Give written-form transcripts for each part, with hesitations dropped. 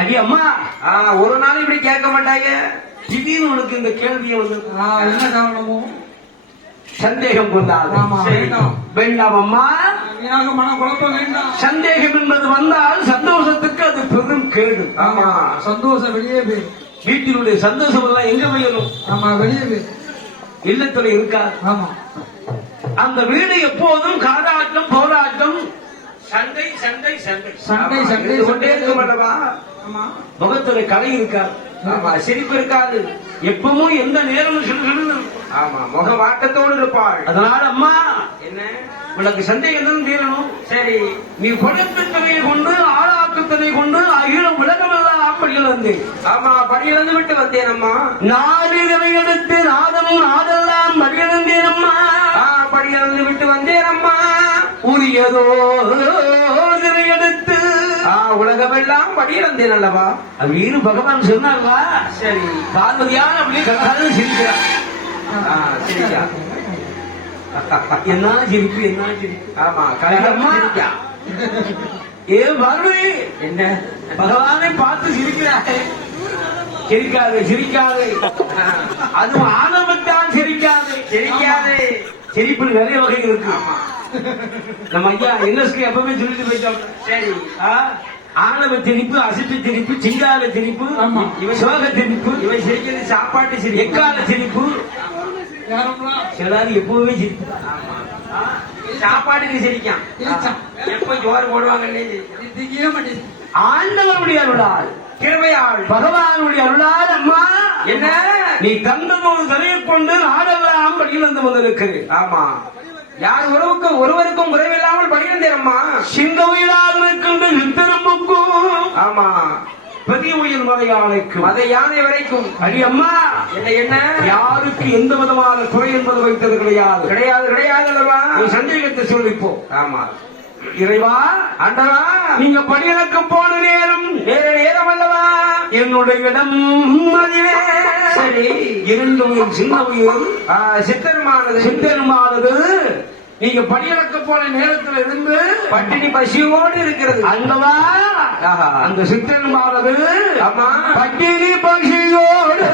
அடி அம்மா ஒரு நாள் இப்படி கேட்க மாட்டாங்க. திடீர்னு உனக்கு இந்த கேள்வியை வந்து என்ன காரணமோ சந்தேகம் கொண்டால் வேண்டாம் அம்மா. மன குழப்பம் வேண்டாம். சந்தேகம் என்பது வந்தால் சந்தோஷத்துக்கு அது பெரும் கேடு. ஆமா, சந்தோஷம் வெளியே போய் வீட்டினுடைய சந்தோஷம் எல்லாம் எங்க போயிடும்? ஆமா, வெளியே போய் இல்லத்துல இருக்கா? ஆமா, அந்த வீடு எப்போதும் காராட்டம் போராட்டம் சண்டை சண்டை சண்டை சண்டை சண்டை கொண்டே இருக்க மாட்டவா? முகத்துல கலை இருக்காது. ஆமா, சிரிப்பு இருக்காது. எப்பவும் எந்த நேரமும் சொல்லு. ஆமா, முக வாட்டத்தோடு இருப்பாள். அதனால அம்மா என்ன உனக்கு சந்தேகம் தான் தீரணும். சரி, நீ படைப்பித்தனை கொண்டு ஆளாக்கத்தனை கொண்டு ஈழம் விளக்கமெல்லாம் படியில் வந்தேன். ஆமா, படியிலிருந்து விட்டு வந்தேன் அம்மா. நாடிதனை எடுத்து நாதமும் நாதெல்லாம் படியிழந்தேன் அம்மா. படியிலிருந்து விட்டு வந்தேன் அம்மா. உரியதோ இதனை எடுத்து உலகமெல்லாம் படியிழந்தேன் அல்லவா? அது வீரு பகவான் சொன்னாங்களா? சரி, பார்வதியான அப்படியே கலந்து சிரிக்கிறான். சரியா? என்ன சிரிப்பு, என்ன சிரிப்பு. ஆமா, கலகம்மா. ஏன் பார்வதி என்ன பகவானை பார்த்து சிரிக்கிறாய்? சிரிக்காது சிரிக்காது. அதுவும் ஆனவத்தால் சிரிக்காது சிரிக்காது. சிரிப்பு நிறைய வகை இருக்கு. நம்ம ஐயா என்எஸ்கே எப்பவுமே சொல்லிட்டு போயிட்டோம். சரி, ஆணவ சிரிப்பு, அசிட்டு சிரிப்பு, சிங்கார சிரிப்பு, இவன் சோக சிரிப்பு, இவன் சிரிக்கிறது சாப்பாட்டு சிரிப்பு, எக்கால சிரிப்பு. சிலர் எப்பவுமே சிரிப்பு. சாப்பாட்டுக்கு சிரிக்கான். எப்ப ஜோறு போடுவாங்கன்னு ஆண்டவனுடைய அருளால், கிருபையாள், பகவானுடைய அருளால் அம்மா என்ன நீ தந்ததோடு தலையை கொண்டு நாடெல்லாம் படியிழந்து வந்திருக்கிறேன். ஆமா, யார் ஒருவருக்கும் உறவில்லாமல் படிக்கிறேன் அம்மா. சிங்க உயிராக இருக்கின்ற சித்தரும்புக்கும், ஆமா, பெரிய உயிர் மத யானைக்கும், மத யானை வரைக்கும். அடி அம்மா என்ன என்ன யாருக்கு எந்த விதமான குறை என்பது வைத்தது கிடையாது. கிடையாது கிடையாது அல்லவா? நீ சந்தேகத்தை சொல்லிப்போ. ஆமா, இறைவா ஆண்டவா, நீங்க படியிறக்க போன நேரம் வேற நேரம் அல்லவா? என்னுடைய இடம் அதிலே. சரி, இரண்டு உயிர், சின்ன உயிர் சித்தருமானது நீங்க படியிறக்க போன நேரத்தில் இருந்து பட்டினி பசியோடு இருக்கிறது அல்லவா? அந்த சித்தருமானது ஆமா, பட்டினி பசியோடு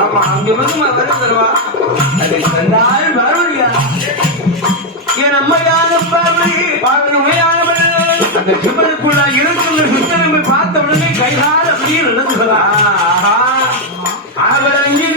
ஆமா அங்க வந்து வருகிறவா அதை கண்டால் பார்வதியா என் அம்மையான பார்வதி உண்மையானவள் அந்த சிவனுக்குள்ள இருக்கிற சுத்தனமை பார்த்த உடனே கைகால அப்படியே நடந்துகிறா அவர் அங்கே